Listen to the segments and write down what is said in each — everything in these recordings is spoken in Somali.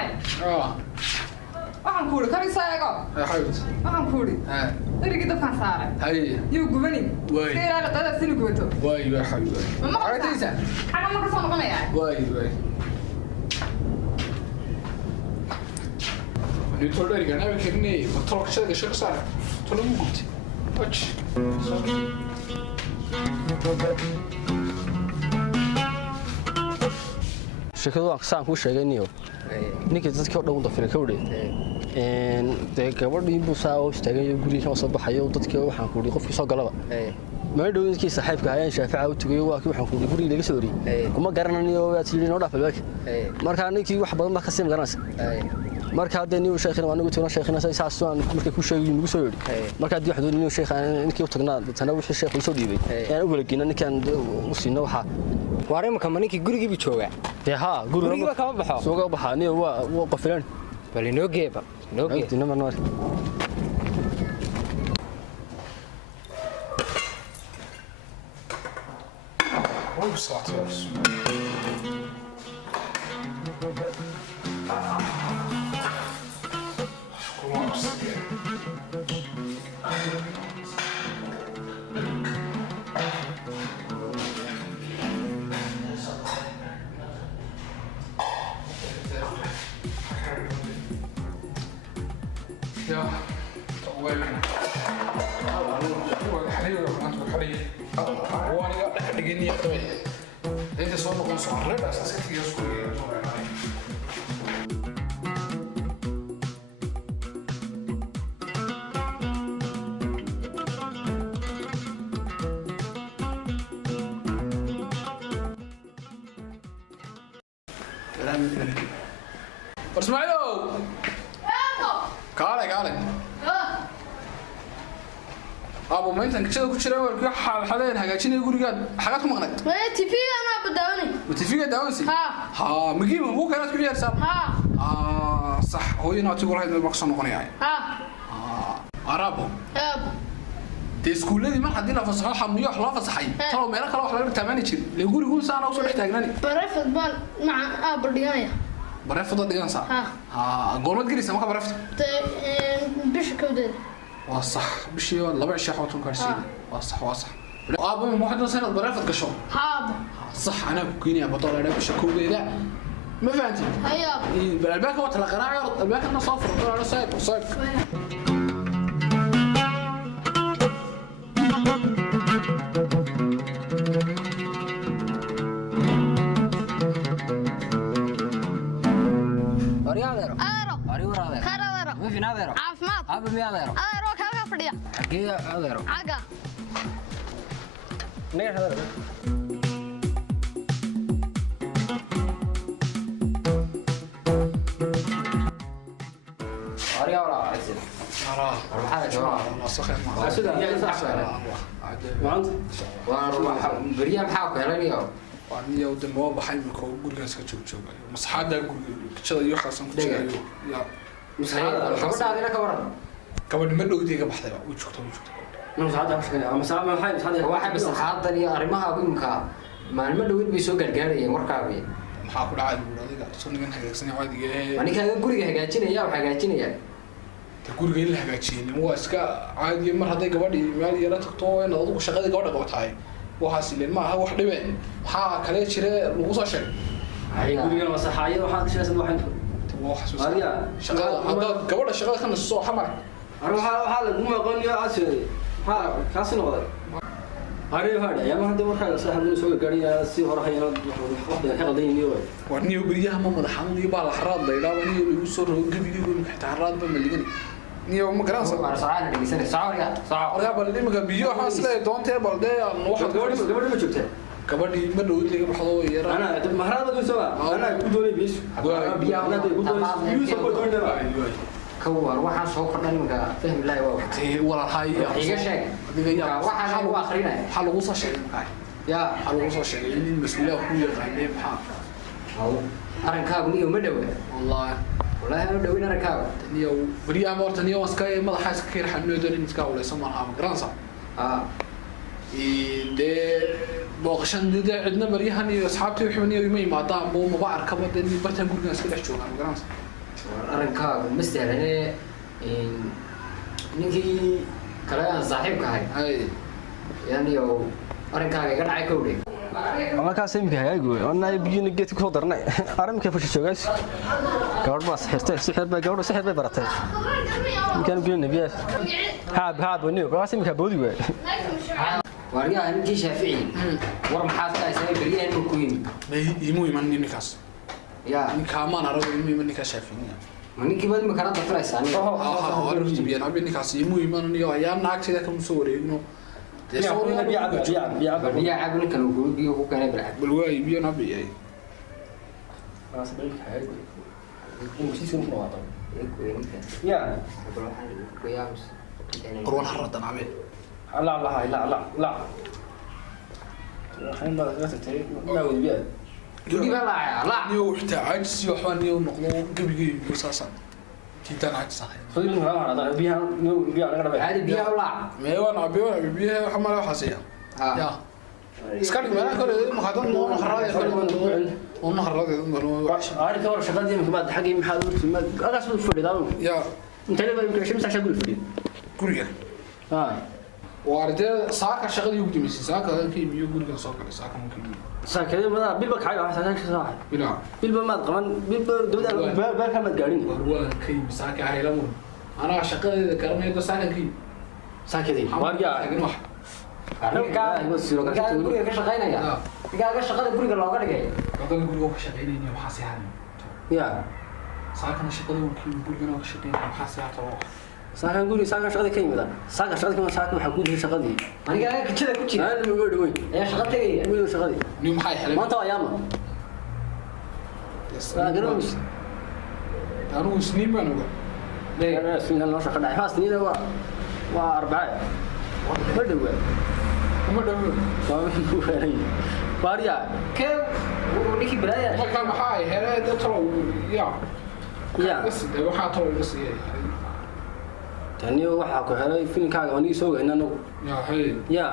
معي waxaan ku uri karisaago حبيبتي waxaan ku uri dariga dabkan saaray هاي iyo gubani واي seera la qada sinu gubato واي يا حبيبي عرفتيسا انا ما كسو نقنيا واي واي نيتول داريغا انا كني بطلق شيء شيء صار تلو مو قلت واتش shirkadu aqsaan ku sheegayniyo ninkii dadkii oo dhan u dafir ka wari de gabadhii buu saa oo istaagay guriga ka soo baxayo dadkii waxaan ku ri qofkii soo galaba ma dhaweenkii saaxiibka ayaan shaafica u tagay waa kii waxaan ku ri guriga laga soo wari kuma garanayo waa tii noo dhaafay baak marka ninkii wax badan ma ka sii garanaysa marka hadda niyo sheekhin waa nagu toona sheekhin saas aan markay ku sheegay nagu soo yiri marka hadii wax doon niyo sheekhan ninkii u tagnaa tana wixii sheekhu soo dhiibay aan ugu leegina ninkan u siino waxa وارم كم نيكي غريغي بيجوغا ها غريغي كما بخا سوغا بخاني waa qofilan bal inoogeeba inoogeeba ma noor هو صح يا ويلكم هو حليو انت حليو وانا قاعد دقيني يا اخوي انت سوى نقول صار لا اساس كثير شويه اسمعوا كارك ابو ما انت كذا كنت شراوي حالين هاجين غوريغاد حاجات مقنعت تيفي انا بداوني وتيفي داونسي ها مقيم هو كانت كل يرسل صح هو يناتي قول هاي المقصد نقني عربو دي اسكولدي ما حدينا فصحى حميو خلا فصحي ترى ميل كلا wax laga taamaani jir le gurigu saana u soo dhex taagnani barafad baan maca abardiyaya barafad dhigan sa goolmad gelisa ma ka barafta bish kawdeed وصح بشي لبع شيء حوتون كارسين وصح أبو واحد سنة برافد كشو صح أنا كوكيني أبو طالع أنا بشكوه ذا ما فهمتي هيا بالباك وقت القراءة الباك أنا صافر طلع على صايب أبو مي أديرو أديرو كذا فرديا حقيقة أديرو عجا نير أديرو أريا ولا عايزين أروح على جماعة صخير ما أسود يعني صح وعنت وأروح بريام حاك هلاني أو وعني يود المواد بحيم كو قول جالس كتشوف مصحدا قول كذا يخلص كذا يا مساعدة كبرنا هذينا كبرنا كمان ما لو ديك بحثي وجهته مساعدة مش كده مساعدة ما حي مساعدة واحد بس حاطة لي أرمها أقول مكا ما المدة بيسوق الجارية مركبية maxaa ku dhacay buuradiga sunnigan hagaagsan caadiga ah ani ka guriga hagaajinaya waxa hagaajinaya ta guriga in la hagaajiyay waa iska caadi mar haday gabadhi meel yara tagto in adigu shaqada gabadha qabtaay waxa sileen ma aha wax dhibeen waxa kale jira lagu soo sheegay ay guriga masaxaayada waxa ka shaqeysan waxaan wax xasuusta shaqada hadda gabadha shaqada kan soo xamar waxa lagu maqooniyo asii ha kaasi noqday أريه هذا يا ما هذا مرحلة صاحب نسوي قرية سي ورحية واحدة حقدين يوم ونيو بريها ما مدحون يبال الحراد ده لا ونيو يوصل قبل يقول محتاج حراد بمليون نيو ما قرأ صار ساعة اللي سنة ساعة يا بلدي ما بيجوا حاسة دون تبل ده واحد قبل ما شفته كبدي ما نقول لك بحضور يرى أنا طب مهرات ده سوا أنا كودوني بيش بيا أنا ده كودوني يوسف كودوني ده كوار واحد سوق خدني مكا فهم لا يوقف ولا هاي حاجة شيء واحد هو آخرين حل وصل شيء يا حل وصل شيء اللي المسؤولية هو يغني بحال أو أرنكاب نيو مدوي والله مدوي أرنكاب نيو بريء أمورت نيو مسكاي ما حاس كثير حنو يدري نسكاو ولا يسمى الحام جرانسا ده booqashan dida cidna baryahan iyo asxaabtii wixii ma yimaadaan buu mubaar ka badan in bartan guriga iska dhex joogaan garanaysa arrinkaagu ma sahlane ninkii kale aan saaxiibka ahay yani arrinkaaga iga dhacay kowdhe markaas imika hagaago anay biyina geedka ku darnay arimka fashi joogays gabadh baa xirtay si xir bay baratay kan gudin nabiya haab wani baas imika boodi way wariga ninkii Shaafici war maxaa tahay bariyan ku yimid imu iman ninkaas ya ninka ma arag imu iman ninka Shaafici ninkii baad ma kala dafraysan war biyan abi ninkaas imu iman iyo ayaa naagtida ka soo wareegno biya cabin kan uu biyo ku keenay bilaa bal way biyo nabi ay ya قرون حرة نعمل لا الحين ما تتري ما ودي بيها يجيب لا نيو حتى عجز يوحنا نيو نقلو قبل أساسا جدا عجز صحيح خذي من هذا بيها بيها أنا هذه بيها ولا ما هو أنا بيها حمل وحسيا يا سكان ما أكل ما خدم ما خرّاج ما خرّاج عارف كور شغال دي بعد حقي محل ما أقصد الفرد هذا يا أنت اللي يمكن شو مسح شغل الفرد كوريا وارده ساكا شغل يوجد مسي ساكا كي بيقول ساكا ممكن ساكا ما بيلبك حاجة واحد ساكا صح بلا بيلبك ما كمان بيلبك دودا بالك ما تقارني هو كي ساكا هاي لمون أنا شغل كرمي ده ساكا كي ساكا دي وارجع قال guriga ka shaqeynaya ka shaqada guriga looga dhigay qadal guriga ka shaqeynaya waxa sahan ya saakana shaqada guriga ka shaqeynaya waxa sahan saakan guri saakan shaqada ka yimid saakan shaqada kuma saakan waxa ku dhigay shaqadii aniga kajada ku jira aan ma dhaweyn ayaa shaqada tagay wiil shaqadii nin maxay xalay maanta waa yaama garoos anu isniin baan uga leeyahay isniin loo shaqada dhacay isniin waa arbaa ma dhaweyn kuma dhaweyn waa weeray baariya kee niki balaaya marka maxay helay dad tolo ya bas waxa tolo bas tani waxa ku helay filmkaaga wani soo gaynaa anagu ya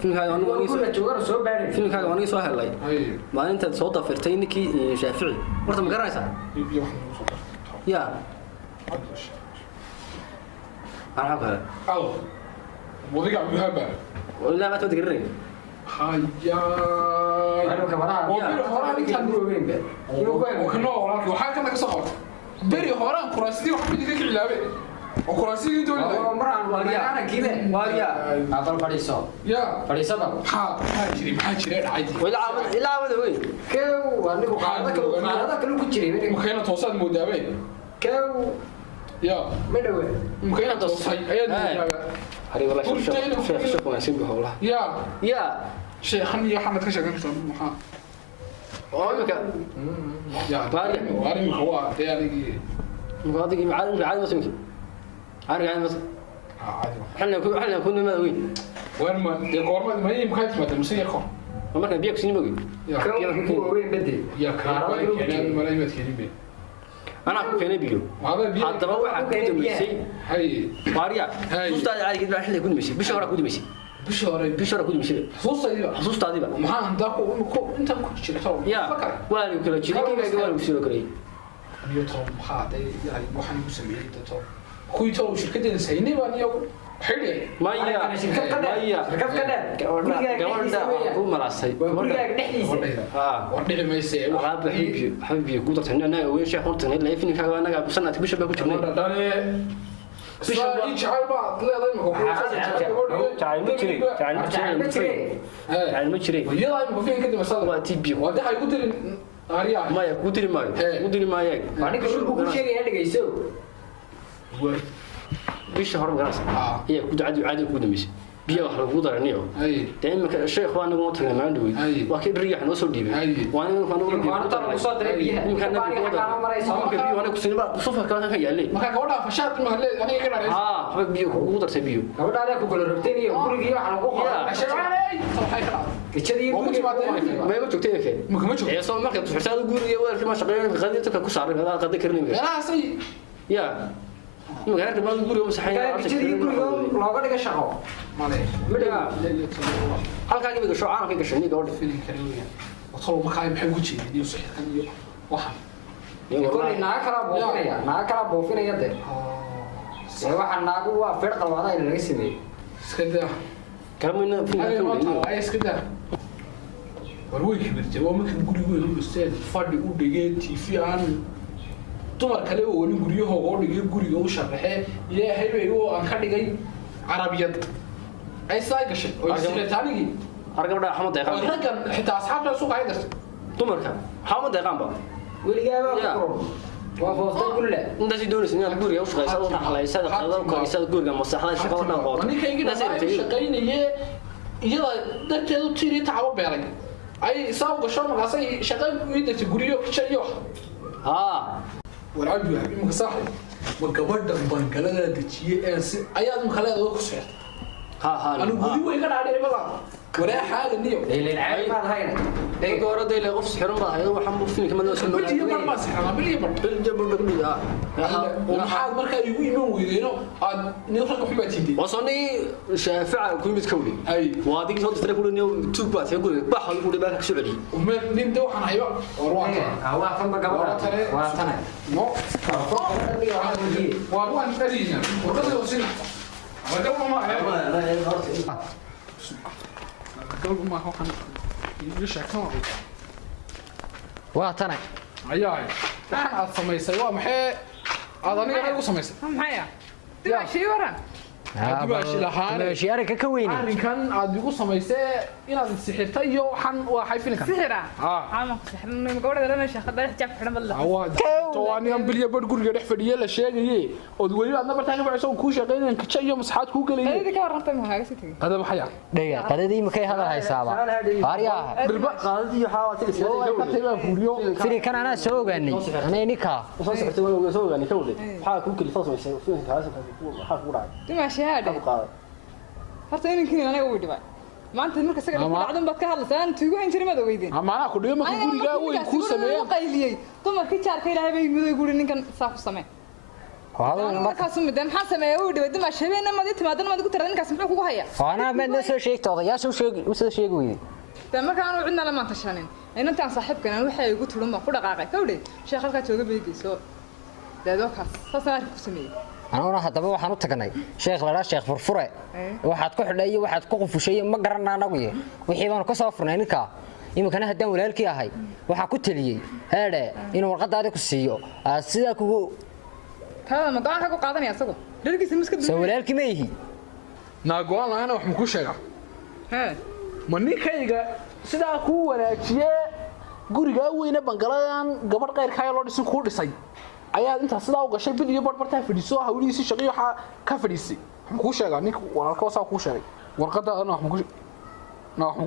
filmkaaga wani soo joogar soo baaray filmkaaga wani soo helay maalinta soo dafirtay ninkii Shaafici horta ma garanaysaa ya ana ka aw wadiga buhaba wala ma tadgirray haya ano kamara hora ninkan weynba waxa kana ka soo beri hora kuraastii wax mid ka cilaabe oo kuraastii dowladda maraan waariya kibe waariya aqal fadhiiso ya fadhiisada maxaa jiray dhacay ilaa wada weyn kew anigu qaada kale ku jiray makayna toosaad moodaabay kew ya madhawe makayna toosay ayaad moodaabay hari wala sheekh waa simba hawla ya sheekhan iyo xamad ka sheegan kartaa maxaa oo ya waariya هو تاني مقاضي عادي مسمك عادي بس احنا كنا ما وين وين ما القرمه ما هي مخايف ما تمسيه خو ما كان بيك سينما وين وين بدي يا كان ما لا يمكن بي انا كان بيو هذا waxa ku dambeysay hay baariya suusta caadi gid baaxil ku dambeysay bisha hore ku dambeysay bisha hore ku dambeysay suustaadiba maxaa anta ku inta ku jirto ya waa lu kala jiray kiga waa lu soo kale iyo toon maxaa day yahay waxaan ku sameeyay dadto kuwii toon shirkadeen saynay baan iyo xidhay maya gabadha ku malaasay guriga dhexdiisa war dhici maysay waxaad xabibi ku dadkana ana weey sheekh horta la ifin kaaga anaga sanad bisha ba ku jirnay bisha ay jacayl ba leedahay ma ku jacayl ma jiray iyada ma fiin kadib asal waa tibi wada ay ku dirin ariya maya ku diri maayo aniga shulku ku sheegay dhageyso bisha hore garas iyo ku caadi ku dambeysay biyo wax lagu daraniyo deemka sheekh waa nagu tagay maandhow waa kii bariga xnoo soo dhiibay waa inuu ku soo diray biyaha imkaan nabi ku wada biyo wana ku sinba suufa kala ka yaalay marka gabadha fashaad ma leed aniga ka dhareys waxba biyo ku dartay biyo gabadha ku kala rabteen iyo gurigii wax lagu qoray ashaanay waxay ka kiciyay gurigii ma igu joogtay kee ma joogtay ee soo marka xirsaad guriga weelka ma shaqeeyay qadinta ka ku saaray qada karnay meelahaasay ya magaalada baan guriga u saxay looga dhiga shaqo male midha halka gabiga soo caalamka gashay niga oo filin kale weeyaan wato markaa maxay ugu jeedeen iyo saxiixan iyo waxan kolay naa kala boofinaya de waxaan naagu waa feer qalwaada in laga sameeyay iska daa kalmina filin ay iska daa warway kibirtay waa markii gurigeedu dhisteen fadhi u dhigay TV aan dumar kale oo wali guriyahooga oo dhigay guriga u sharaxay ilaahay bay oo aan ka dhigay carabiyad ay saa gashay oo isirtaanigi argabda Axmed Deeqan oo raggan xitaa asxaabta suuqa ay dartay dumarka Axmed Deeqan ba weligaa baa ku waa boostay kulle inta si doonaysa inaad guriga u shaqeyso oo dhaxlaysa qadar ka isada guriga masaxda shaqo dhan qoto ninkayga shaqaynayay iyada dadkeedu tiiri taabo beelay ay saa gasho markaasay shaqo u yidhi guriyo kichariyo والعبد يمكن صح وكبرت بنكلة تجيه أيام خلاه ذوق صحيح ها أنا بقولي وين كان عليه بقى ولا حاجة نيو اللي العالم ما هاي إيه دورة ده اللي غفص حرام بقى هذا وحمو فيني كمان لو سمعت بلي يبر ما صح أنا بلي يبر بالجبر بقولي ومحاد مركا يقول يمون ويدينه نيوصل كحبة تدي وصلني شافع كل متكوني أي وهذيك صوت ترى يقولون يوم توبات يقول بحر يقول بالك سعودي وما نندو عن هيبة ورواتنا هو فهم بقى واتنا مو وروان ترينا وقدر يوصل وقبل ما قبل ما هو يشع كم واتنا ayaay waxaan aad samaysay waa maxay aad aniga ugu samaysay maxay dibaashi waran dibaashi lahaan ماشي أنا كويني arrinkan aad igu samaysay inaad sixirtay iyo waxaan waa xayfinkan sixira ama sixirna gabadha lana shaqada xijaab xiran bal awaad tooniyan bilya bad guriga dhex fadhiye la sheegayay oo wali aad nabarta ka bacayso ku shaqeynayaan kicha iyo masxaad ku galayay ayda ka warantay ma haga sitay hada maxay دقيقة قددي مكي هذا هاي سابا هاريا dirba qaadadii xawaatay ka taybaa guriyo فيني كان أنا سوقني أنا نيكا soo socotay waa soo gaani kawde waxa ku kali faasay fiin kaas waxa ku dhacay dibaashi haada qaad horta inankiin anaga u dhibay maanta marka sagal dhacdan baad ka hadlaysaa aan tuugo in jirimada weydin ama ana ku dhiyo marka guriga way ku sameeyeen qayliyay dumarkii jaarka ilaahay bay muday guri ninkan saa ku samee وهذا markaas u midaan maxaa sameeyay u dhibay dibaashi habeenna ma timaadana ma ku taray ninkaas muxuu kugu hayaa وأنا ما نسوي شيء توضي يا سو شيء وسوي شيء ويدي marka aanu cidna lama tashanin inantaan saaxiibkana waxa ay ugu tuluma ku dhaqaaqay kawdhe sheekh halka jooga beegayso dadookaas saasaan ku sameeyay أنا هذا هو حنوت تكني شيخ لا شيخ فرفرة واحد كحلي واحد كقف شيء ما قرنا نقيه وحيوان كسافرنا نكا يمكن هدان ولالك يا هاي waxa ku taliyay heede inuu warqadaada ku siiyo sida kugu taa ma gacan ka qaadanaya asagu dharkiisa miska soo walaalki ma yihi naagoon laana wax ku sheega ha ma ninkayga sidaa ku wanaajiye guriga weyne bangaladan gabadh qeyrkaaga loo dhisin ku dhisay ayaa inta sidaa u gashay bil iyo barbartaa fadhiiso hawlihiisa shaqo waxa ka fadhiisay ku sheega ninka walaalka waxa ku sheegay warqada ana wax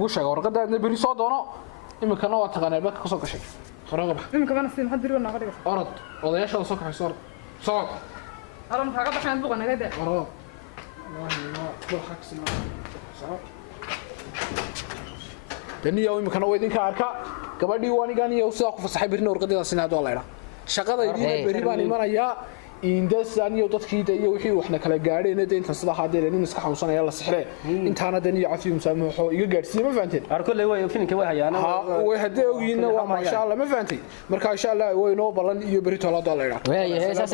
ku sheega warqada bari soo doono imikana waa taqaanay baka ka soo gashay faraga bax imika bana siin hadir wana qadiga orod odayaasha soo kaxay soo alam ka baxaan buqa naga daa orod wallahi ma buqa xaqsina soo daniya imikana way idinka arka gabadhii wanigan iyo sida ku fasaxay birna warqadida sinaad waa leeyahay shaqadaydiina bari baan imanayaa indasaan iyo dadkii iyo wixii waxna kala gaadheen inta sida hadeer in iska xanuunsanaya la sixree intaana daniya cafiim saamaxo iga gaarsiiyay ma fahanteen arkoolay way fiinka way hayaan way hadee ogyiina waa ma sha Allah ma fahantay marka insha Allah way noo balan iyo bari toolaad waa leeyahay way heesaas